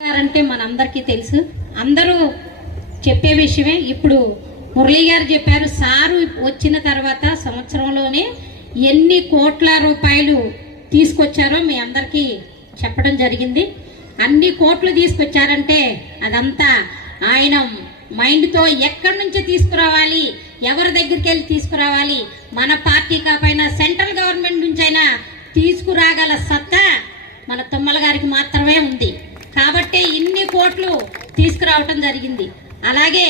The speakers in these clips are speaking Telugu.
అంటే మనందరికీ తెలుసు, అందరూ చెప్పే విషయమే. ఇప్పుడు మురళీ గారు చెప్పారు, సారు వచ్చిన తర్వాత సంవత్సరంలోనే ఎన్ని కోట్ల రూపాయలు తీసుకొచ్చారో మీ అందరికీ చెప్పడం జరిగింది. అన్ని కోట్లు తీసుకొచ్చారంటే అదంతా ఆయన మైండ్తో ఎక్కడి నుంచి తీసుకురావాలి, ఎవరి దగ్గరికి వెళ్ళి తీసుకురావాలి, మన పార్టీ కాకపోయినా సెంట్రల్ గవర్నమెంట్ నుంచి అయినా తీసుకురాగల సత్తా మన తుమ్మల గారికి మాత్రమే ఉంది. కాబట్టి ఇన్ని కోట్లు తీసుకురావటం జరిగింది. అలాగే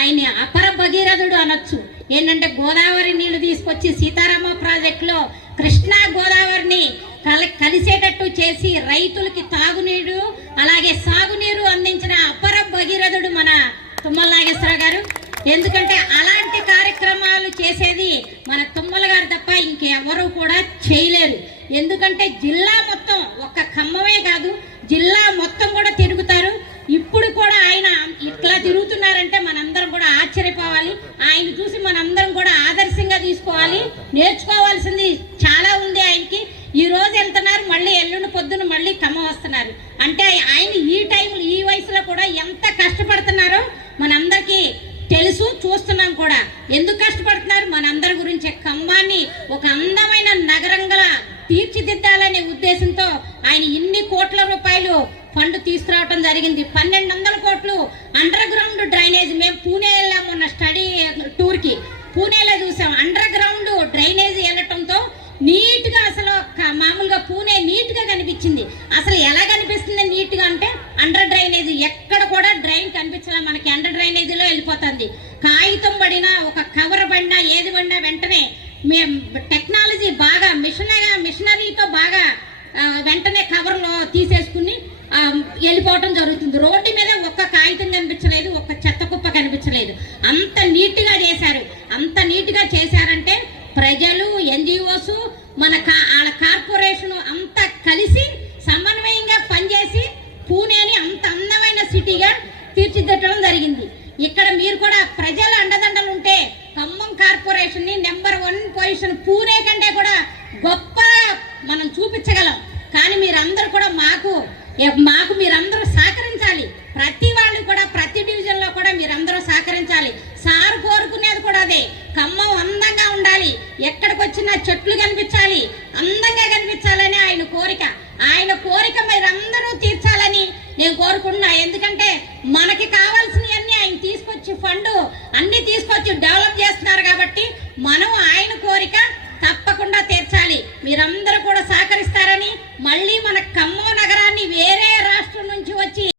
ఆయన అపర భగీరథుడు అనొచ్చు. ఏంటంటే గోదావరి నీళ్లు తీసుకొచ్చి సీతారామ ప్రాజెక్టులో కృష్ణా గోదావరిని కలిసేటట్టు చేసి రైతులకి తాగునీరు అలాగే సాగునీరు అందించిన అపర భగీరథుడు మన తుమ్మల నాగేశ్వరరావు గారు. ఎందుకంటే అలాంటి కార్యక్రమాలు చేసేది మన తుమ్మల గారు తప్ప ఇంకెవరూ కూడా చేయలేరు. ఎందుకంటే జిల్లా మొత్తం, ఒక్క ఖమ్మమే కాదు జిల్లా మొత్తం కూడా తిరుగుతారు. ఇప్పుడు కూడా ఆయన ఇట్లా తిరుగుతున్నారంటే మనందరం కూడా ఆశ్చర్యపోవాలి. ఆయన చూసి మనందరం కూడా ఆదర్శంగా తీసుకోవాలి. నేర్చుకోవాల్సింది చాలా ఉంది ఆయనకి. ఈ రోజు వెళ్తున్నారు, మళ్ళీ ఎల్లుండి పొద్దున మళ్ళీ ఖమ్మం వస్తున్నారు. అంటే ఆయన ఈ టైంలో ఈ వయసులో కూడా ఎంత కష్టపడుతున్నారో మనందరికీ తెలుసు, చూస్తున్నాం కూడా. ఎందుకు కష్టపడుతున్నారు మనందరి గురించి. ఖమ్మాన్ని ఒక అందమైన నగరంగా తీర్చిదిద్దాలనే ఉద్దేశంతో ఆయన ఇన్ని కోట్ల రూపాయలు ఫండ్ తీసుకురావడం జరిగింది. 1200 కోట్లు అండర్ గ్రౌండ్ డ్రైనేజ్. మేము పూణే వెళ్ళాము మొన్న స్టడీ టూర్ కి, పూణేలో చూసాం. అండర్ గ్రౌండ్ డ్రైనేజ్ వెళ్ళటంతో నీట్ గా, అసలు మామూలుగా పూణే నీట్ గా కనిపించింది. అసలు ఎలా కనిపిస్తుంది నీట్ గా అంటే అండర్ డ్రైనేజ్ ఎక్కడ కూడా డ్రైన్ కనిపించలే. మనకి అండర్ డ్రైనేజీలో వెళ్ళిపోతుంది. కాగితం పడినా, ఒక కవర్ పడినా, ఏది పడినా వెంటనే మేము టెక్నాలజీ బాగా మిషనరీతో బాగా వెంటనే కవర్లో తీసేసుకుని వెళ్ళిపోవటం జరుగుతుంది. రోడ్డు మీద ఒక్క కాగితం కనిపించలేదు, ఒక్క చెత్త కుప్ప కనిపించలేదు. అంత నీట్ గా చేశారు. అంత నీట్ గా చేశారంటే ప్రజలు, ఎన్జిఓస్, మన వాళ్ళ కార్పొరేషన్ అంతా కలిసి సమన్వయంగా పనిచేసి పూణేని అంత అందమైన సిటీగా తీర్చిదిద్దడం జరిగింది. ఇక్కడ మీరు కూడా ప్రజల అండదండలు ఉంటే ఖమ్మం కార్పొరేషన్ ని నెంబర్ 1 పొజిషన్ పూణే కంటే కూడా గొప్పగా మనం చూపించగలం. కానీ మీరందరూ కూడా మాకు మీరందరూ సహకరించాలి. ప్రతి వాళ్ళు కూడా ప్రతి డివిజన్ లో కూడా మీరందరూ సహకరించాలి. సార్ కోరుకునేది కూడా అదే. ఖమ్మం అందంగా ఉండాలి, ఎక్కడికి వచ్చినా చెట్లు కనిపించాలి, అందంగా కనిపించాలని ఆయన కోరిక. ఆయన కోరిక మీరందరూ తీర్చాలని నేను కోరుకుంటున్నా. ఎందుకంటే మనకి కావాల్సినవన్నీ ఆయన తీసుకొచ్చి ఫండ్ అన్ని తీసుకొచ్చి డెవలప్ చేస్తున్నారు. కాబట్టి మనం ఆయన కోరిక తప్పకుండా తీర్చాలి. మీరందరూ కూడా సహకరిస్తారని, మళ్ళీ మన ఖమ్మం నగరాన్ని వేరే రాష్ట్రం నుంచి వచ్చి